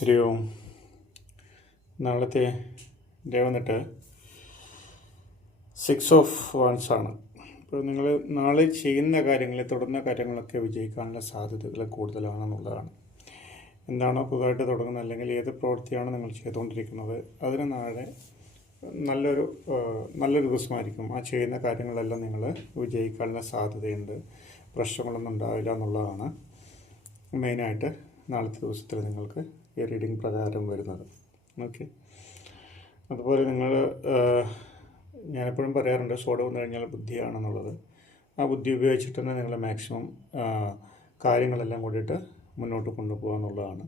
ഹരി ഓം. നാളത്തെ ഡേ വന്നിട്ട് 6 of wands ആണ്. അപ്പോൾ നിങ്ങൾ നാളെ ചെയ്യുന്ന കാര്യങ്ങളിൽ തുടർന്ന കാര്യങ്ങളൊക്കെ വിജയിക്കാനുള്ള സാധ്യതകൾ കൂടുതലാണെന്നുള്ളതാണ്. എന്താണോ പുതുതായിട്ട് തുടങ്ങുന്നത് അല്ലെങ്കിൽ ഏത് പ്രവൃത്തിയാണോ നിങ്ങൾ ചെയ്തുകൊണ്ടിരിക്കുന്നത് അതിന് നാളെ നല്ലൊരു ദിവസമായിരിക്കും. ആ ചെയ്യുന്ന കാര്യങ്ങളെല്ലാം നിങ്ങൾ വിജയിക്കാനുള്ള സാധ്യതയുണ്ട്. പ്രശ്നങ്ങളൊന്നും ഉണ്ടാവില്ല എന്നുള്ളതാണ് മെയിനായിട്ട് നാളത്തെ ദിവസത്തിൽ നിങ്ങൾക്ക് ഈ റീഡിംഗ് പ്രകാരം വരുന്നത്. ഓക്കെ, അതുപോലെ നിങ്ങൾ ഞാനെപ്പോഴും പറയാറുണ്ട് സോഡ് വന്നു കഴിഞ്ഞാൽ ബുദ്ധിയാണെന്നുള്ളത്. ആ ബുദ്ധി ഉപയോഗിച്ചിട്ട് തന്നെ നിങ്ങൾ മാക്സിമം കാര്യങ്ങളെല്ലാം കൂടിയിട്ട് മുന്നോട്ട് കൊണ്ടുപോകുക എന്നുള്ളതാണ്.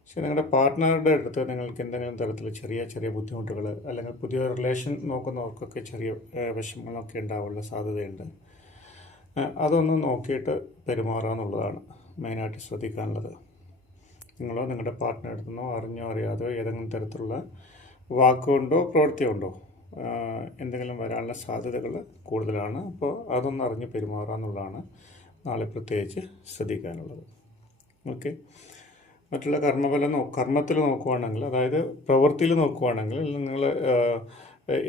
പക്ഷേ നിങ്ങളുടെ പാർട്ട്ണറുടെ അടുത്ത് നിങ്ങൾക്ക് എന്തെങ്കിലും തരത്തിൽ ചെറിയ ബുദ്ധിമുട്ടുകൾ അല്ലെങ്കിൽ പുതിയ റിലേഷൻ നോക്കുന്നവർക്കൊക്കെ ചെറിയ വിഷമങ്ങളൊക്കെ ഉണ്ടാവാനുള്ള സാധ്യതയുണ്ട്. അതൊന്ന് നോക്കിയിട്ട് പെരുമാറുക എന്നുള്ളതാണ് മെയിനായിട്ട് ശ്രദ്ധിക്കാനുള്ളത്. നിങ്ങളോ നിങ്ങളുടെ പാർട്ട്ണർ അടുത്തുനിന്നോ അറിഞ്ഞോ അറിയാതോ ഏതെങ്കിലും തരത്തിലുള്ള വാക്കുകൊണ്ടോ പ്രവൃത്തിയോ ഉണ്ടോ എന്തെങ്കിലും വരാനുള്ള സാധ്യതകൾ കൂടുതലാണ്. അപ്പോൾ അതൊന്ന് അറിഞ്ഞ് പെരുമാറുക എന്നുള്ളതാണ് നാളെ പ്രത്യേകിച്ച് ശ്രദ്ധിക്കാനുള്ളത്. ഓക്കെ, മറ്റുള്ള കർമ്മത്തിൽ നോക്കുവാണെങ്കിൽ, അതായത് പ്രവൃത്തിയിൽ നോക്കുവാണെങ്കിൽ നിങ്ങൾ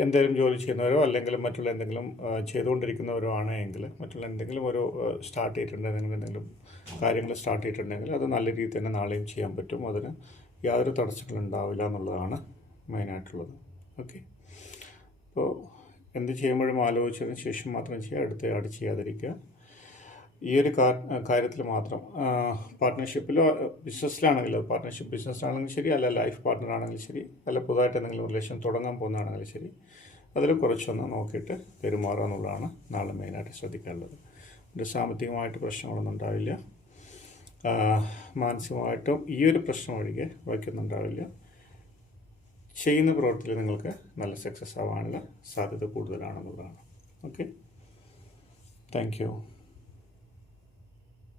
എന്തെങ്കിലും ജോലി ചെയ്യുന്നവരോ അല്ലെങ്കിൽ മറ്റുള്ള എന്തെങ്കിലും ചെയ്തുകൊണ്ടിരിക്കുന്നവരോ ആണെങ്കിൽ മറ്റുള്ള എന്തെങ്കിലും ഒരു സ്റ്റാർട്ട് ചെയ്തിട്ടുണ്ടെങ്കിൽ എന്തെങ്കിലും കാര്യങ്ങൾ സ്റ്റാർട്ട് ചെയ്തിട്ടുണ്ടെങ്കിൽ അത് നല്ല രീതിയിൽ തന്നെ നാളെയും ചെയ്യാൻ പറ്റും. അതിന് യാതൊരു തടസ്സങ്ങളും ഉണ്ടാവില്ല എന്നുള്ളതാണ് മെയിനായിട്ടുള്ളത്. ഓക്കെ, അപ്പോൾ എന്ത് ചെയ്യുമ്പോഴും ആലോചിച്ചതിന് ശേഷം മാത്രം ചെയ്യുക, അടുത്തയാട് ചെയ്യാതിരിക്കുക. ഈ ഒരു കാര്യത്തിൽ മാത്രം പാർട്ട്ണർഷിപ്പിലോ ബിസിനസ്സിലാണെങ്കിലോ, പാർട്ട്ണർഷിപ്പ് ബിസിനസ്സിലാണെങ്കിലും ശരി, അല്ല ലൈഫ് പാർട്ട്ണർ ആണെങ്കിലും ശരി, അല്ല പുതുതായിട്ട് എന്തെങ്കിലും റിലേഷൻ തുടങ്ങാൻ പോകുന്നതാണെങ്കിലും ശരി, അതിൽ കുറച്ചൊന്ന് നോക്കിയിട്ട് പെരുമാറുക എന്നുള്ളതാണ് നാളെ മെയിനായിട്ട് ശ്രദ്ധിക്കേണ്ടത്. ഒരു സാമ്പത്തികമായിട്ട് പ്രശ്നങ്ങളൊന്നും ഉണ്ടാവില്ല. മാനസികമായിട്ടും ഈ ഒരു പ്രശ്നം ഒഴികെ വയ്ക്കുന്നുണ്ടാവില്ല. ചെയ്യുന്ന പ്രവൃത്തിയിൽ നിങ്ങൾക്ക് നല്ല സക്സസ് ആവാനുള്ള സാധ്യത കൂടുതലാണെന്നുള്ളതാണ്. Okay, thank you.